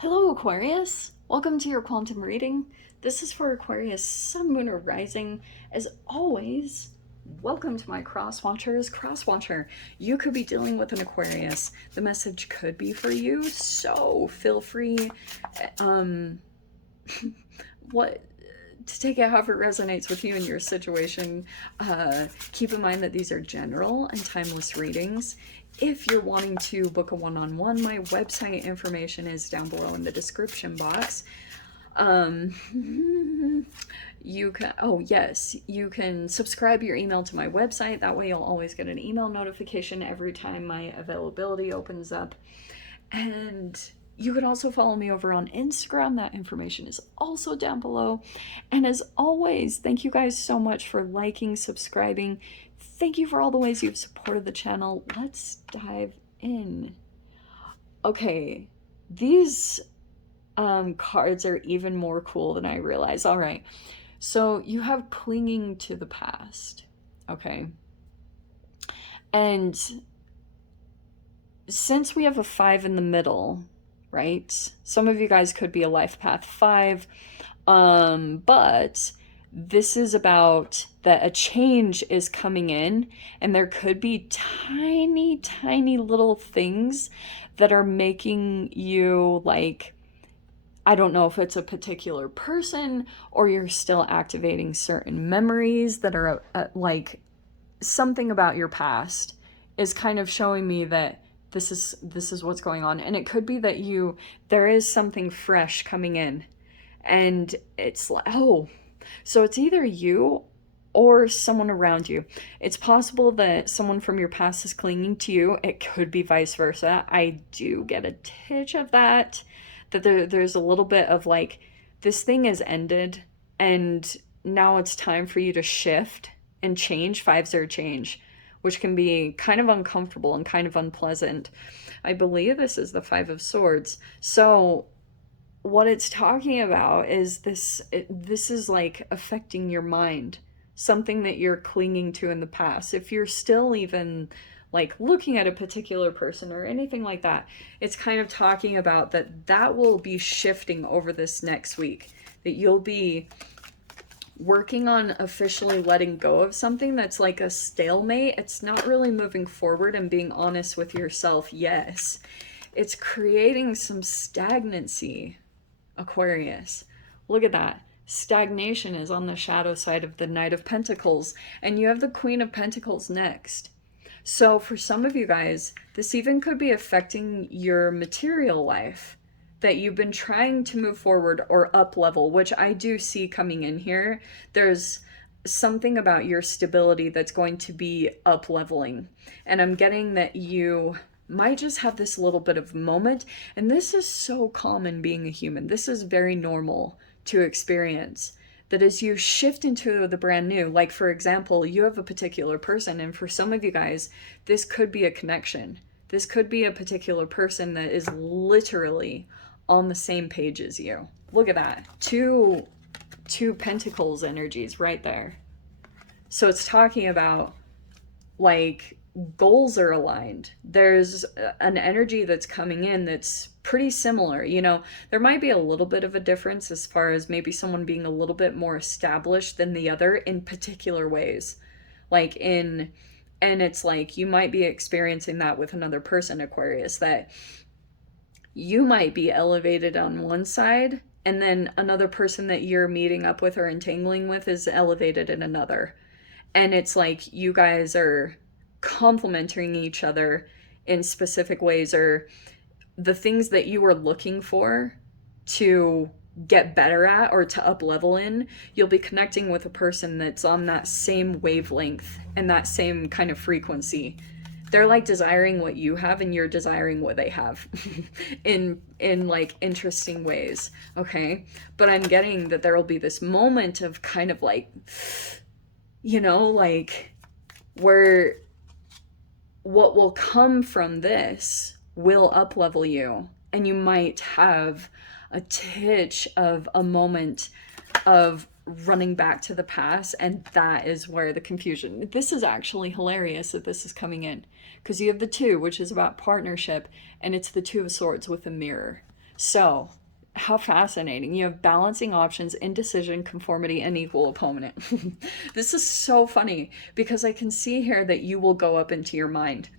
Hello, Aquarius. Welcome to your quantum reading. This is for Aquarius Sun, Moon, or Rising. As always, welcome to my cross watchers. Cross watcher, you could be dealing with an Aquarius. The message could be for you, so feel free what to take it however it resonates with you and your situation. Keep in mind that these are general and timeless readings. If you're wanting to book a one-on-one, my website information is down below in the description box. You can, oh yes, you can subscribe your email to my website. That way you'll always get an email notification every time my availability opens up. And you can also follow me over on Instagram. That information is also down below. And as always, thank you guys so much for liking, subscribing. Thank you for all the ways you've supported the channel. Let's dive in. Okay, these cards are even more cool than I realized. All right, so you have clinging to the past, okay? And since we have a 5 in the middle, right? Some of you guys could be a life path 5, but this is about that a change is coming in, and there could be tiny little things that are making you like, I don't know if it's a particular person or you're still activating certain memories that are like something about your past is kind of showing me that this is what's going on. And it could be that there is something fresh coming in, and it's like, oh, so it's either you or someone around you. It's possible that someone from your past is clinging to you. It could be vice versa. I do get a tinge of that there's a little bit of like, this thing has ended and now it's time for you to shift and change. Fives are change, which can be kind of uncomfortable and kind of unpleasant. I believe this is the 5 of Swords. So what it's talking about is this is like affecting your mind, something that you're clinging to in the past. If you're still even like looking at a particular person or anything like that, it's kind of talking about that will be shifting over this next week, that you'll be working on officially letting go of something that's like a stalemate. It's not really moving forward and being honest with yourself. Yes, it's creating some stagnancy, Aquarius. Look at that. Stagnation is on the shadow side of the Knight of Pentacles, and you have the Queen of Pentacles next. So for some of you guys, this even could be affecting your material life, that you've been trying to move forward or up level, which I do see coming in here. There's something about your stability that's going to be up leveling. And I'm getting that you might just have this little bit of moment. And this is so common being a human. This is very normal to experience. That as you shift into the brand new, like for example, you have a particular person, and for some of you guys, this could be a connection. This could be a particular person that is literally on the same page as you. Look at that. Two Pentacles energies right there. So it's talking about like goals are aligned. There's an energy that's coming in that's pretty similar. You know, there might be a little bit of a difference as far as maybe someone being a little bit more established than the other in particular ways. And it's like you might be experiencing that with another person, Aquarius, that you might be elevated on one side and then another person that you're meeting up with or entangling with is elevated in another. And it's like you guys are complementing each other in specific ways, or the things that you were looking for to get better at or to up level in, you'll be connecting with a person that's on that same wavelength and that same kind of frequency. They're like desiring what you have and you're desiring what they have in like interesting ways, okay? But I'm getting that there will be this moment of kind of like, you know, like where what will come from this will up level you, and you might have a titch of a moment of running back to the past, and that is where the confusion. This is actually hilarious that this is coming in, because you have the 2, which is about partnership, and it's the 2 of Swords with a mirror. So, how fascinating. You have balancing options, indecision, conformity, and equal opponent. This is so funny because I can see here that you will go up into your mind.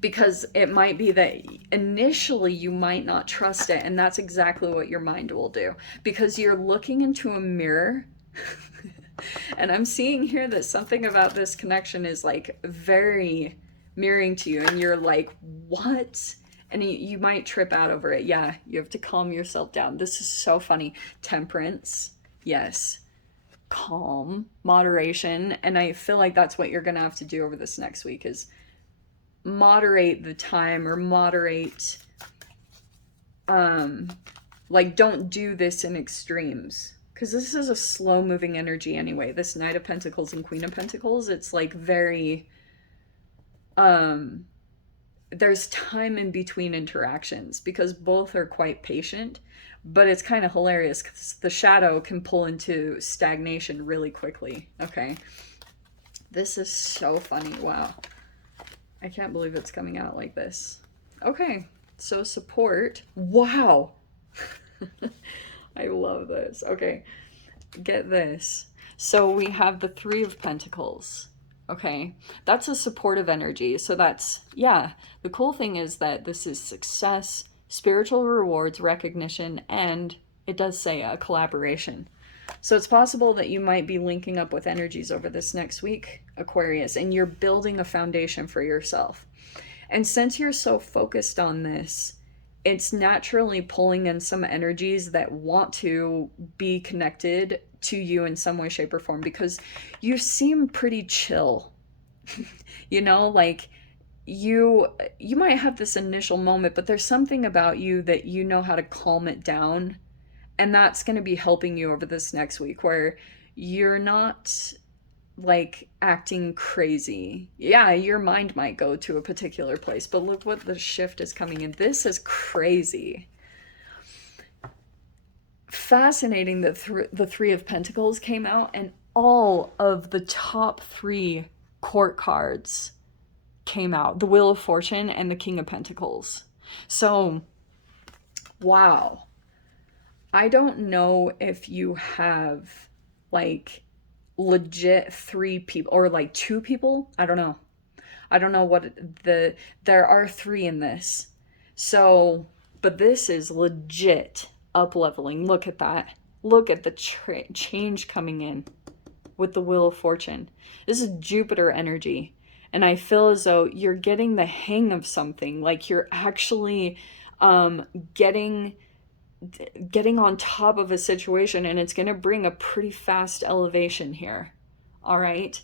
Because it might be that initially you might not trust it, and that's exactly what your mind will do. Because you're looking into a mirror. And I'm seeing here that something about this connection is like very mirroring to you, and you're like, what? And you might trip out over it. Yeah, you have to calm yourself down. This is so funny. Temperance, yes. Calm, moderation, and I feel like that's what you're gonna have to do over this next week is moderate the time, or moderate, like, don't do this in extremes, because this is a slow moving energy anyway. This Knight of Pentacles and Queen of Pentacles, it's like very, there's time in between interactions because both are quite patient, but it's kind of hilarious because the shadow can pull into stagnation really quickly. Okay, this is so funny. Wow, I can't believe it's coming out like this. Okay, so support. Wow. I love this. Okay, get this. So we have the Three of Pentacles. Okay, that's a supportive energy. So that's, yeah, the cool thing is that this is success, spiritual rewards, recognition, and it does say a collaboration. So it's possible that you might be linking up with energies over this next week, Aquarius, and you're building a foundation for yourself. And since you're so focused on this, it's naturally pulling in some energies that want to be connected to you in some way, shape, or form, because you seem pretty chill. You know, like you might have this initial moment, but there's something about you that you know how to calm it down, and that's going to be helping you over this next week, where you're not like acting crazy. Yeah, your mind might go to a particular place, but look what the shift is coming in. This is crazy. Fascinating that the Three of Pentacles came out, and all of the top 3 court cards came out. The Wheel of Fortune and the King of Pentacles. So, wow. I don't know if you have like legit 3 people or like 2 people. I don't know. I don't know what there are 3 in this. So, but this is legit up leveling. Look at that. Look at the change coming in with the Wheel of Fortune. This is Jupiter energy. And I feel as though you're getting the hang of something. Like you're actually getting on top of a situation, and it's going to bring a pretty fast elevation here. All right.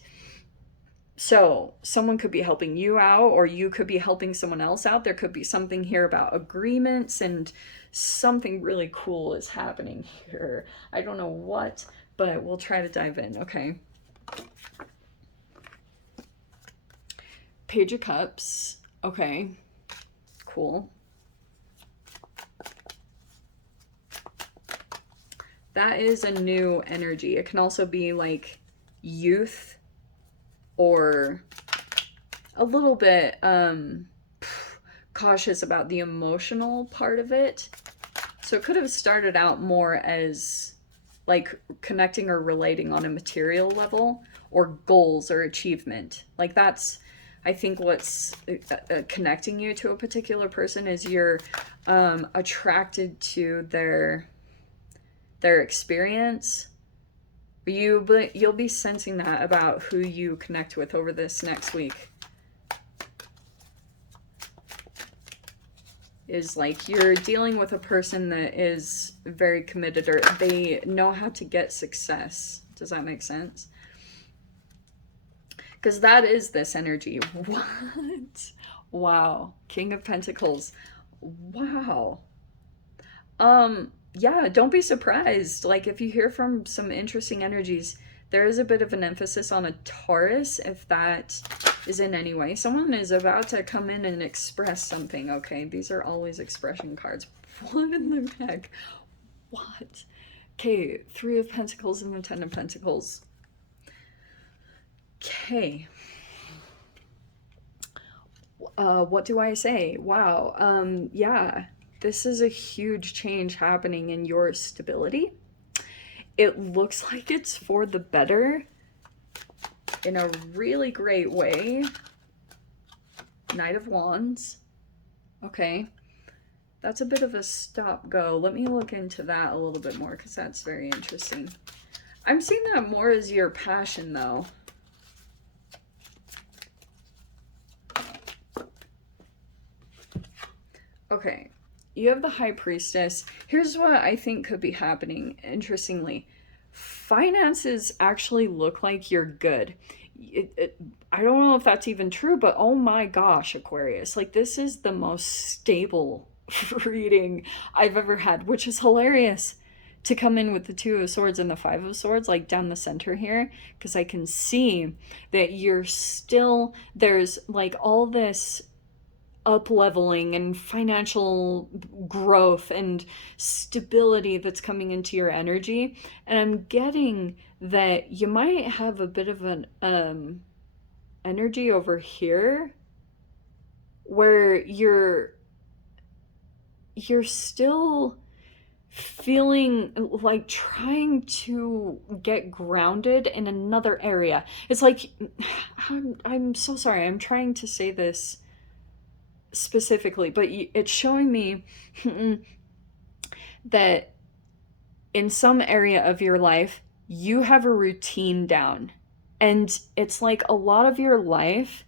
So someone could be helping you out, or you could be helping someone else out. There could be something here about agreements, and something really cool is happening here. I don't know what, but we'll try to dive in. Okay. Page of Cups. Okay. Cool. That is a new energy. It can also be like youth, or a little bit cautious about the emotional part of it. So it could have started out more as like connecting or relating on a material level, or goals or achievement. Like that's, I think, what's connecting you to a particular person is you're attracted to their experience. You'll be sensing that about who you connect with over this next week. Is like you're dealing with a person that is very committed, or they know how to get success. Does that make sense? Because that is this energy. What? Wow. King of Pentacles. Wow. Yeah, don't be surprised. Like if you hear from some interesting energies, there is a bit of an emphasis on a Taurus, if that is in any way. Someone is about to come in and express something. Okay, these are always expression cards. What in the heck? What? Okay, 3 of Pentacles and the 10 of Pentacles. Okay. What do I say? Wow. Yeah. this is a huge change happening in your stability. It looks like it's for the better in a really great way. Knight of Wands. Okay. That's a bit of a stop-go. Let me look into that a little bit more because that's very interesting. I'm seeing that more as your passion, though. Okay. You have the High Priestess. Here's what I think could be happening, interestingly. Finances actually look like you're good. I don't know if that's even true, but oh my gosh, Aquarius. Like, this is the most stable reading I've ever had, which is hilarious to come in with the Two of Swords and the Five of Swords, like down the center here, because I can see that you're still, there's like all this up-leveling and financial growth and stability that's coming into your energy. And I'm getting that you might have a bit of an energy over here where you're still feeling like trying to get grounded in another area. It's like, I'm so sorry, I'm trying to say this specifically, but it's showing me that in some area of your life, you have a routine down. And it's like a lot of your life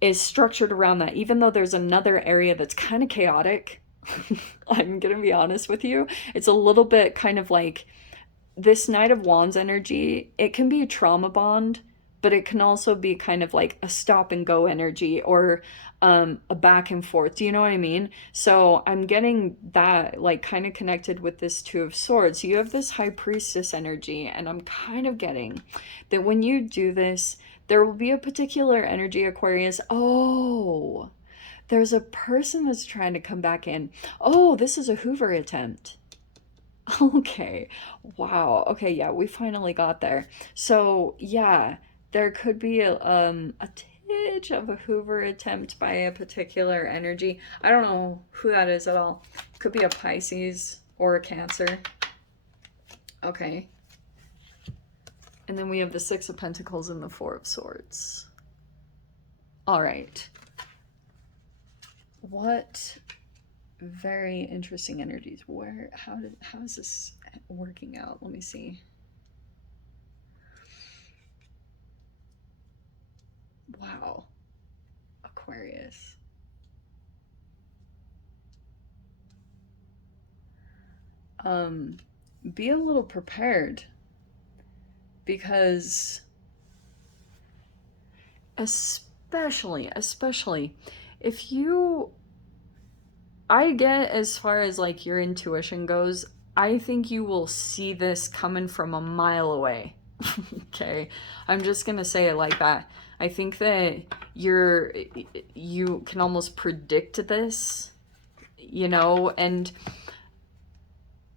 is structured around that, even though there's another area that's kind of chaotic. I'm going to be honest with you. It's a little bit kind of like this Knight of Wands energy. It can be a trauma bond, but it can also be kind of like a stop and go energy, or a back and forth. Do you know what I mean? So I'm getting that like kind of connected with this Two of Swords. You have this High Priestess energy, and I'm kind of getting that when you do this, there will be a particular energy, Aquarius. Oh, there's a person that's trying to come back in. Oh, this is a Hoover attempt. Okay. Wow. Okay, yeah, we finally got there. So, yeah, there could be a tinge of a Hoover attempt by a particular energy. I don't know who that is at all. Could be a Pisces or a Cancer. Okay. And then we have the Six of Pentacles and the Four of Swords. All right. What very interesting energies. How is this working out? Let me see. Wow. Aquarius. Be a little prepared, because especially if you, I get as far as like your intuition goes, I think you will see this coming from a mile away. Okay, I'm just gonna say it like that. I think that you can almost predict this, you know, and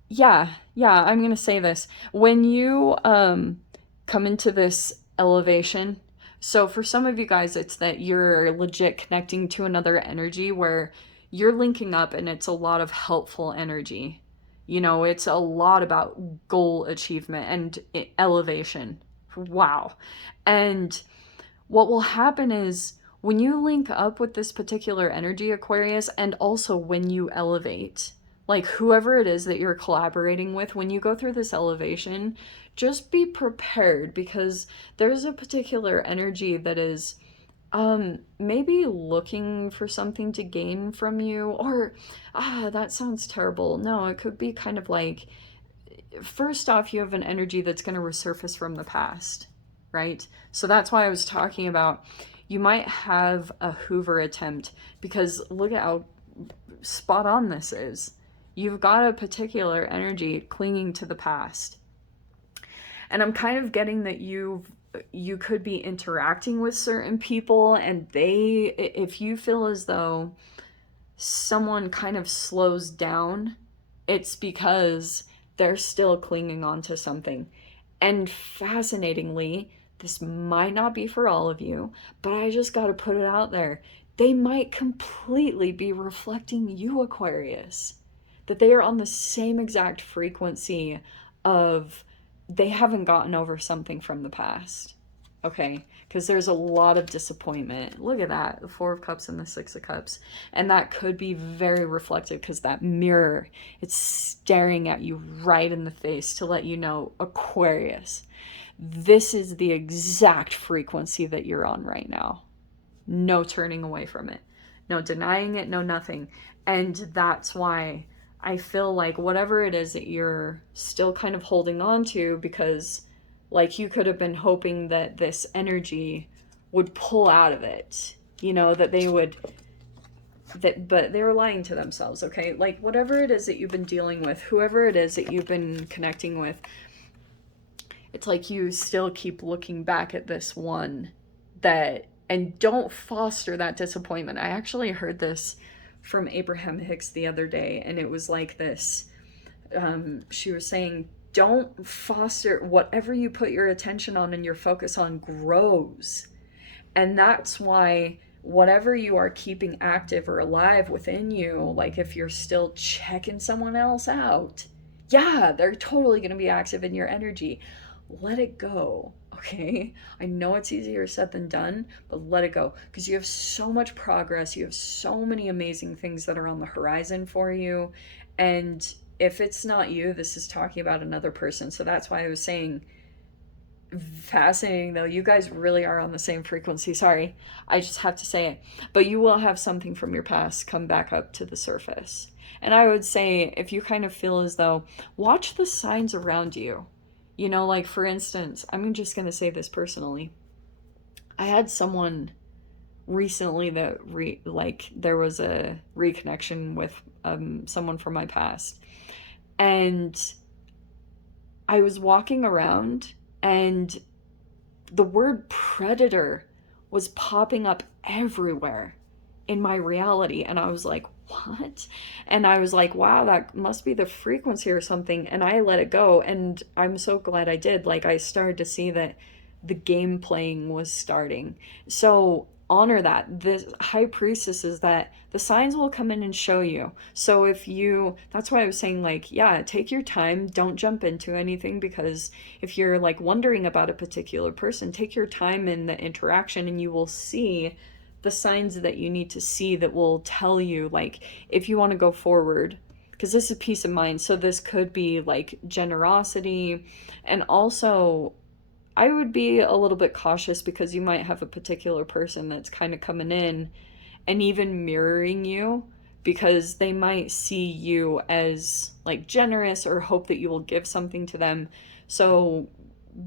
yeah, I'm gonna say this. When you come into this elevation, so for some of you guys, it's that you're legit connecting to another energy where you're linking up, and it's a lot of helpful energy. You know, it's a lot about goal achievement and elevation. Wow. And what will happen is when you link up with this particular energy, Aquarius, and also when you elevate, like whoever it is that you're collaborating with, when you go through this elevation, just be prepared, because there's a particular energy that is maybe looking for something to gain from you, or that sounds terrible. No, it could be kind of like, first off, you have an energy that's going to resurface from the past, right? So that's why I was talking about you might have a Hoover attempt, because look at how spot on this is. You've got a particular energy clinging to the past. And I'm kind of getting that you could be interacting with certain people, and if you feel as though someone kind of slows down, it's because they're still clinging on to something. And fascinatingly, this might not be for all of you, but I just got to put it out there. they might completely be reflecting you, Aquarius. That they are on the same exact frequency of they haven't gotten over something from the past. Okay? Because there's a lot of disappointment. Look at that, the Four of Cups and the Six of Cups. And that could be very reflective because that mirror, it's staring at you right in the face to let you know, Aquarius, this is the exact frequency that you're on right now. No turning away from it. No denying it, no nothing. And that's why I feel like whatever it is that you're still kind of holding on to, because like you could have been hoping that this energy would pull out of it, you know, that they would, that, but they were lying to themselves, okay? Like whatever it is that you've been dealing with, whoever it is that you've been connecting with, it's like you still keep looking back at this one that, and don't foster that disappointment. I actually heard this from Abraham Hicks the other day, and it was like this. She was saying, don't foster whatever you put your attention on and your focus on grows. And that's why whatever you are keeping active or alive within you, like if you're still checking someone else out, yeah, they're totally going to be active in your energy. Let it go, okay? I know it's easier said than done, but let it go, because you have so much progress. You have so many amazing things that are on the horizon for you. And if it's not you, this is talking about another person. So that's why I was saying, fascinating though, you guys really are on the same frequency. Sorry, I just have to say it. But you will have something from your past come back up to the surface. And I would say, if you kind of feel as though, watch the signs around you. You know, like for instance, I'm just going to say this personally. I had someone recently that like there was a reconnection with someone from my past. And I was walking around and the word predator was popping up everywhere in my reality. And I was like, what? And I was like, wow, that must be the frequency or something. And I let it go. And I'm so glad I did. Like, I started to see that the game playing was starting. So honor that. The high priestess is that the signs will come in and show you. So if you, that's why I was saying, like, yeah, take your time. Don't jump into anything, because if you're like wondering about a particular person, take your time in the interaction and you will see the signs that you need to see that will tell you, like, if you want to go forward, because this is peace of mind. So this could be like generosity. And also, I would be a little bit cautious, because you might have a particular person that's kind of coming in and even mirroring you, because they might see you as like generous or hope that you will give something to them. So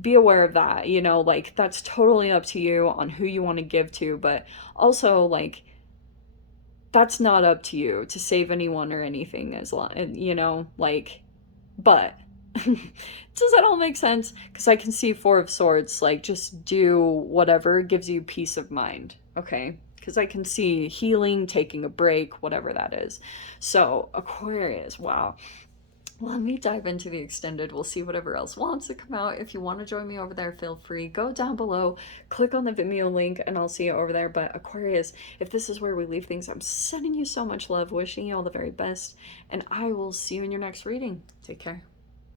be aware of that, you know, like that's totally up to you on who you want to give to, but also like that's not up to you to save anyone or anything, as long, you know, like, but does that all make sense? Because I can see Four of Swords, like just do whatever gives you peace of mind, okay? Because I can see healing, taking a break, whatever that is. So Aquarius, wow. Let me dive into the extended. We'll see whatever else wants to come out. If you want to join me over there, feel free. Go down below, click on the Vimeo link, and I'll see you over there. But Aquarius, if this is where we leave things, I'm sending you so much love, wishing you all the very best, and I will see you in your next reading. Take care.